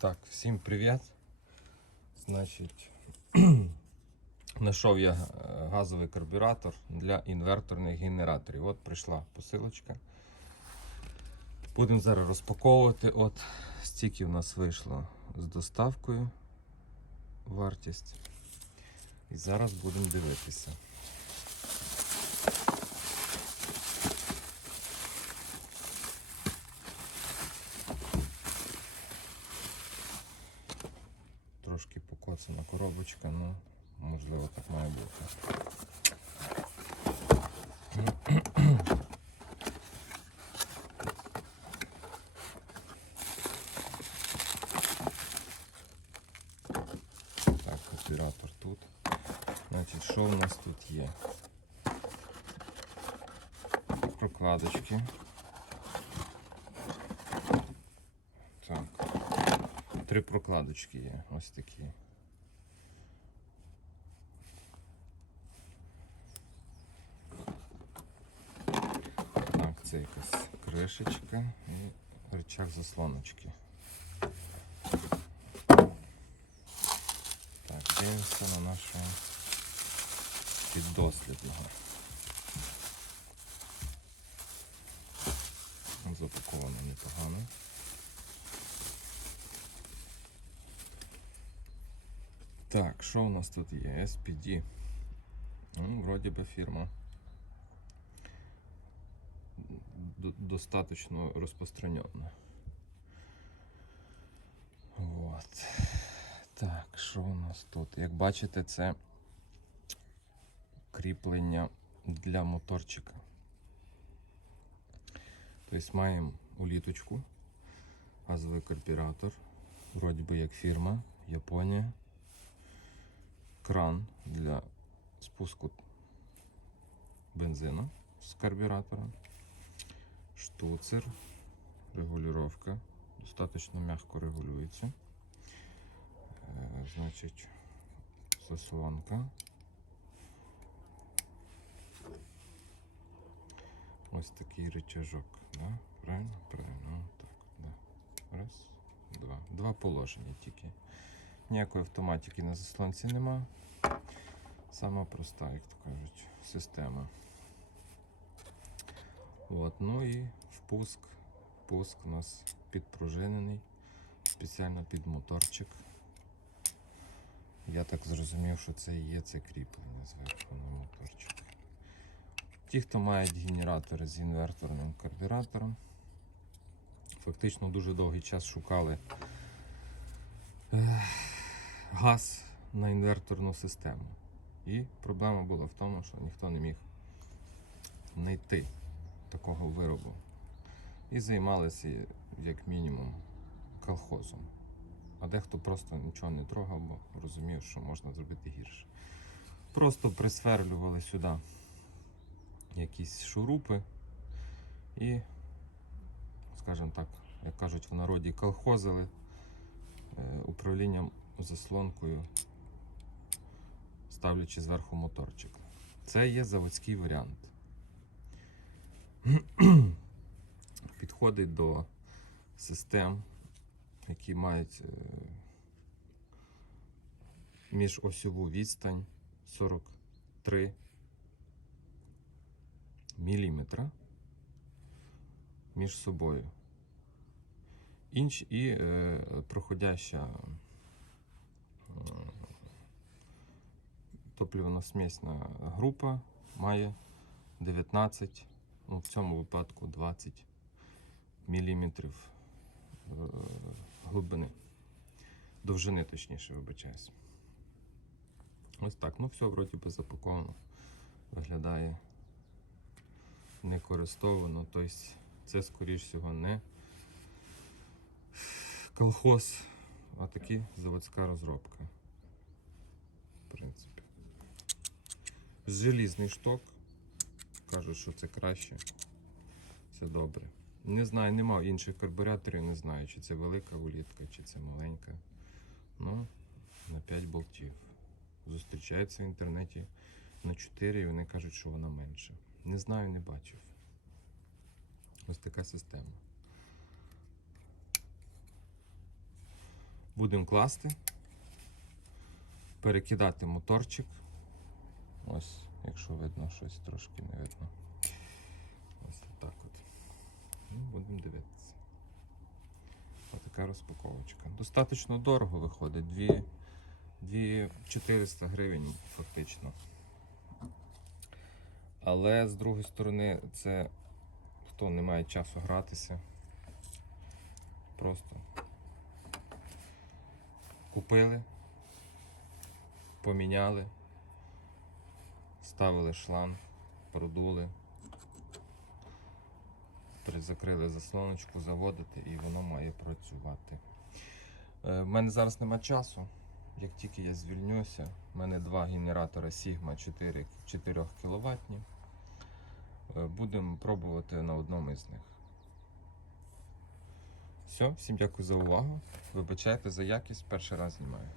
Так, всім привіт. Значить, знайшов я е, газовий карбюратор для інверторних генераторів. От прийшла посилочка. Будемо зараз розпаковувати. От стільки в нас вийшло з доставкою вартість. І зараз будемо дивитися. покоцана коробочка, ну можливо так має бути. Так, оператор тут. Значить, що в нас тут є? Прокладочки. Так. Три прокладочки є. Ось такі. Це якась кришечка і рычаг заслоночки. Так, дивимося на нашого піддослідного. Запаковано непогано. Так, що у нас тут є? SPD. Ну, вроді би фірма. Достаточно розпространена. Вот. Так, що у нас тут? Як бачите, це кріплення для моторчика. Тобто маємо уліточку, газовий карбюратор, вроді би як фірма, Японія кран для спуску бензину з карбюратора, штуцер, регулювання, достатньо м'яко регулюється. Е, Значить, заслонка. Ось такий рычажок, да? Правильно? Правильно. Так, да. Раз, два. Два положення тільки. Ніякої автоматики на заслонці нема. Сама проста, як то кажуть, система. От, ну і впуск. Пуск у нас підпружинений, спеціально під моторчик. Я так зрозумів, що це і є це кріплення зверху на моторчик. Ті, хто мають генератори з інверторним карбюратором, фактично дуже довгий час шукали газ на інверторну систему. І проблема була в тому, що ніхто не міг знайти такого виробу. І займалися як мінімум колхозом. А дехто просто нічого не трогав, бо розумів, що можна зробити гірше. Просто присверлювали сюди якісь шурупи і, скажімо так, як кажуть в народі, колхозили е, управлінням заслонкою, ставлячи зверху моторчик. Це є заводський варіант. Підходить до систем, які мають е, міжосьову відстань 43 міліметра між собою. Інш і е, проходяща е, топливно-смісна група має 19, ну в цьому випадку 20 міліметрів е, глибини. Довжини, точніше, вибачаюсь. Ось так. Ну, все вроді би запаковано. Виглядає не користовано. Тобто це, скоріш всього, не колхоз, а таки заводська розробка. В принципі. Желізний шток. Кажуть, що це краще. Це добре. Не знаю, не мав інших карбюраторів, не знаю, чи це велика улітка, чи це маленька. Ну, на 5 болтів. Зустрічається в інтернеті на 4 і вони кажуть, що вона менша. Не знаю, не бачив. Ось така система. Будемо класти, перекидати моторчик. Ось, якщо видно, щось трошки не видно. Ось так от. Ну, будемо дивитися. Отака розпаковочка. Достаточно дорого виходить. 2, 2 400 гривень фактично. Але з другої сторони, це хто не має часу гратися. Просто купили, поміняли, ставили шланг, продули, закрили заслоночку, заводити і воно має працювати. Е, В мене зараз нема часу. Як тільки я звільнюся, в мене два генератора Sigma 4, 4 кВт. Будемо пробувати на одному із них. Все, всім дякую за увагу. Вибачайте за якість, перший раз знімаю.